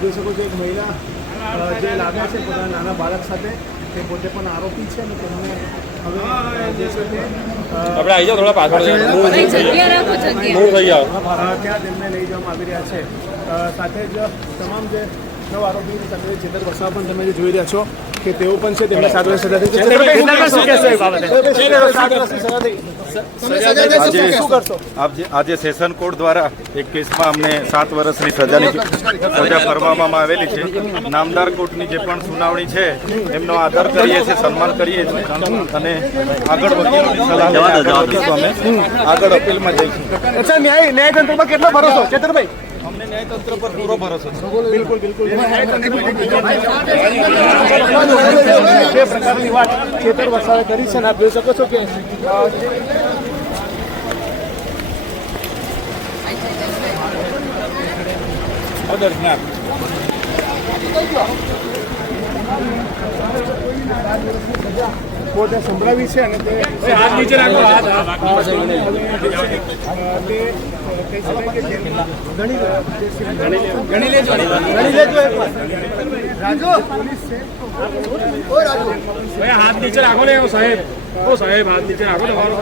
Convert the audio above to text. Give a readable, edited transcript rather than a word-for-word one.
જોઈ શકો છો એક મહિલા જે લાવ્યા છે પોતાના નાના બાળક સાથે, તે પોતે પણ આરોપી છે અને તેમને હવે જે છે તે આપણે આવી જાઓ થોડા પાછળ ત્યાં તેમને લઈ જવામાં આવી રહ્યા છે। સાથે જ તમામ જે નવ આરોપીની સાથે ચેતર વસાવા પણ તમે જે જોઈ રહ્યા છો કે તેઓ પણ છે, તેમને 7 વર્ષ સજા થઈ છે। આજે સેશન કોર્ટ દ્વારા એક કેસમાં અમને 7 વર્ષની સજા ફરમાવવામાં આવેલી છે। નામદાર કોર્ટની જે પણ સુનાવણી છે એમનો આદર કરીએ છીએ, સન્માન કરીએ છીએ અને આગળ વકીલોની સલાહ અમે આગળ અપીલમાં જઈશું। અચ્છા, ન્યાયતંત્રમાં કેટલો ભરોસો ચેતરભાઈ? અમને ન્યાયતંત્ર પર પૂરો ભરોસો છે। બિલકુલ બિલકુલ જે પ્રકારની વાત ચેતર વસાવે કરી છે ને આપ જોઈ શકો છો કે કોર્ટે સંભળાવી છે અને તે હાથ નીચે રાખો, હાથ નીચે રાખો ને સાહેબ, સાહેબ હાથ નીચે રાખો તમારો।